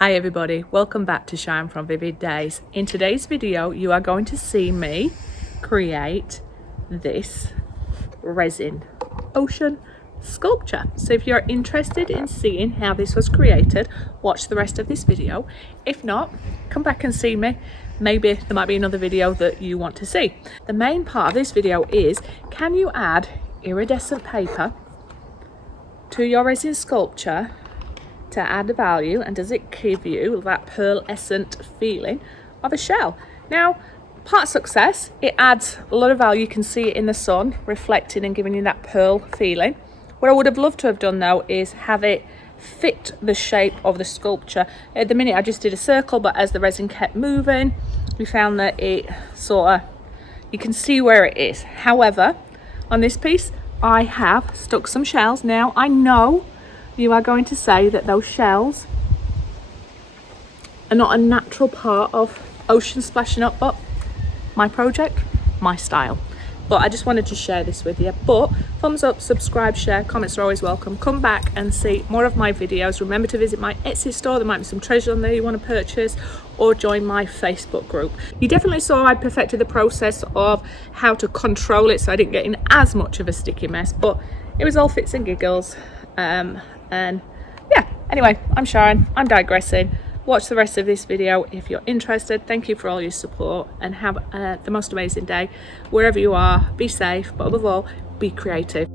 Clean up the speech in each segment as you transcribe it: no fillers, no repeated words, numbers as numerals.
Hi everybody, welcome back to Sharon from Vivid Days. In today's video you are going to see me create this resin ocean sculpture. So if you're interested in seeing how this was created, watch the rest of this video. If not, come back and see me. Maybe there might be another video that you want to see. The main part of this video is, can you add iridescent paper to your resin sculpture to add value, and does it give you that pearlescent feeling of a shell? Now, part success, it adds a lot of value. You can see it in the sun reflecting and giving you that pearl feeling. What I would have loved to have done though is have it fit the shape of the sculpture. At the minute I just did a circle, but as the resin kept moving we found that it sort of, you can see where it is. However, on this piece I have stuck some shells. Now I know you are going to say that those shells are not a natural part of ocean splashing up, but my project, my style. But I just wanted to share this with you. But thumbs up, subscribe, share, comments are always welcome. Come back and see more of my videos. Remember to visit my Etsy store. There might be some treasure on there you want to purchase, or join my Facebook group. You definitely saw I perfected the process of how to control it so I didn't get in as much of a sticky mess, but it was all fits and giggles. And yeah, anyway, I'm Sharon, I'm digressing. Watch the rest of this video if you're interested. Thank you for all your support and have the most amazing day wherever you are. Be safe, but above all, be creative.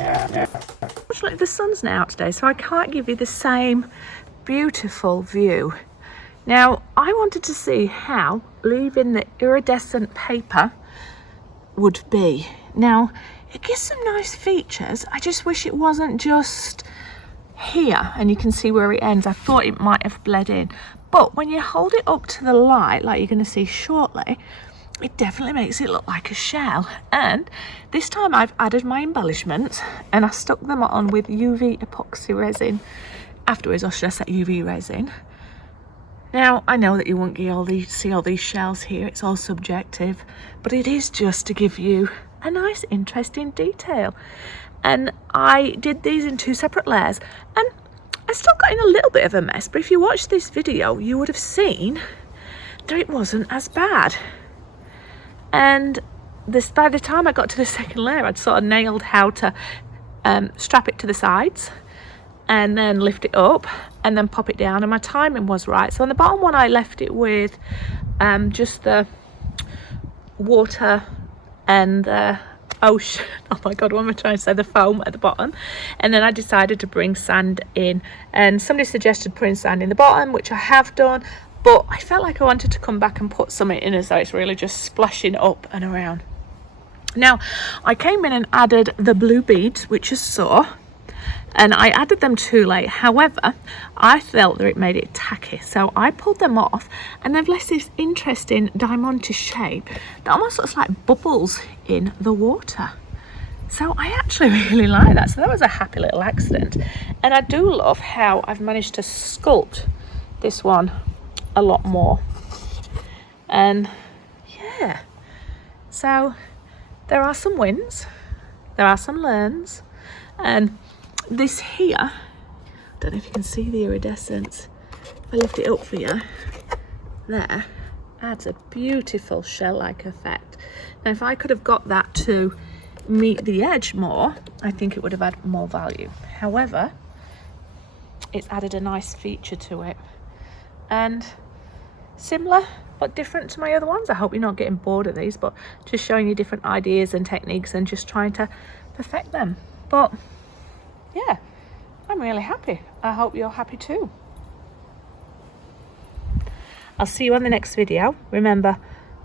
Unfortunately, the sun's not out today, so I can't give you the same beautiful view. Now, I wanted to see how leaving the iridescent paper would be. Now, it gives some nice features. I just wish it wasn't just here and you can see where it ends. I thought it might have bled in, but when you hold it up to the light, like you're going to see shortly, it definitely makes it look like a shell. And this time I've added my embellishments and I stuck them on with UV epoxy resin afterwards, or should I say UV resin. Now, I know that you won't see all these shells here, it's all subjective, but it is just to give you a nice interesting detail. And I did these in 2 separate layers, and I still got in a little bit of a mess, but if you watched this video you would have seen that it wasn't as bad. And by the time I got to the second layer, I'd sort of nailed how to strap it to the sides and then lift it up and then pop it down, and my timing was right. So on the bottom one I left it with just the water and the ocean, oh my god, what am I trying to say, the foam at the bottom, and then I decided to bring sand in, and somebody suggested putting sand in the bottom, which I have done, but I felt like I wanted to come back and put something in as though it's really just splashing up and around. Now, I came in and added the blue beads, which you saw, and I added them too late. However, I felt that it made it tacky, so I pulled them off, and they've left this interesting diamond shape that almost looks like bubbles in the water. So I actually really like that. So that was a happy little accident. And I do love how I've managed to sculpt this one a lot more. And yeah, so there are some wins, there are some learns, and this here, I don't know if you can see the iridescence, if I lift it up for you, there, adds a beautiful shell-like effect. Now if I could have got that to meet the edge more, I think it would have had more value. However, it's added a nice feature to it, and similar but different to my other ones. I hope you're not getting bored of these, but just showing you different ideas and techniques and just trying to perfect them. But yeah, I'm really happy. I hope you're happy too. I'll see you on the next video. Remember,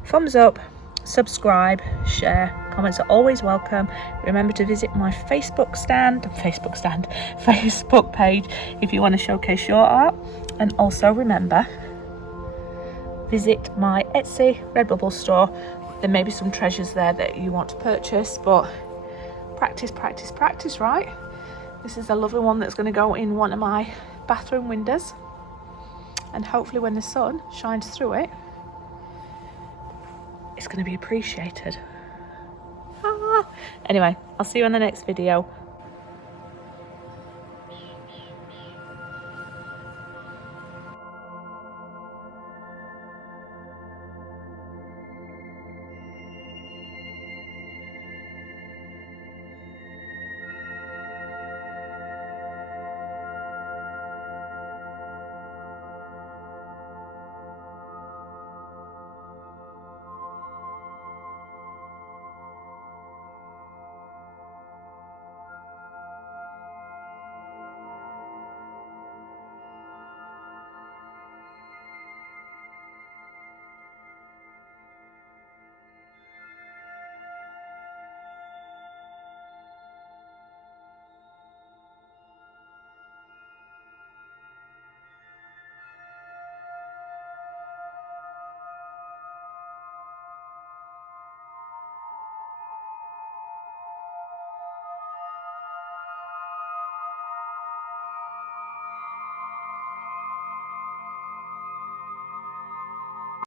thumbs up, subscribe, share, comments are always welcome. Remember to visit my Facebook page if you want to showcase your art. And also remember, visit my Etsy Redbubble store. There may be some treasures there that you want to purchase, but practice, practice, practice, right? This is a lovely one that's going to go in one of my bathroom windows, and hopefully when the sun shines through it, it's going to be appreciated. Anyway, I'll see you in the next video.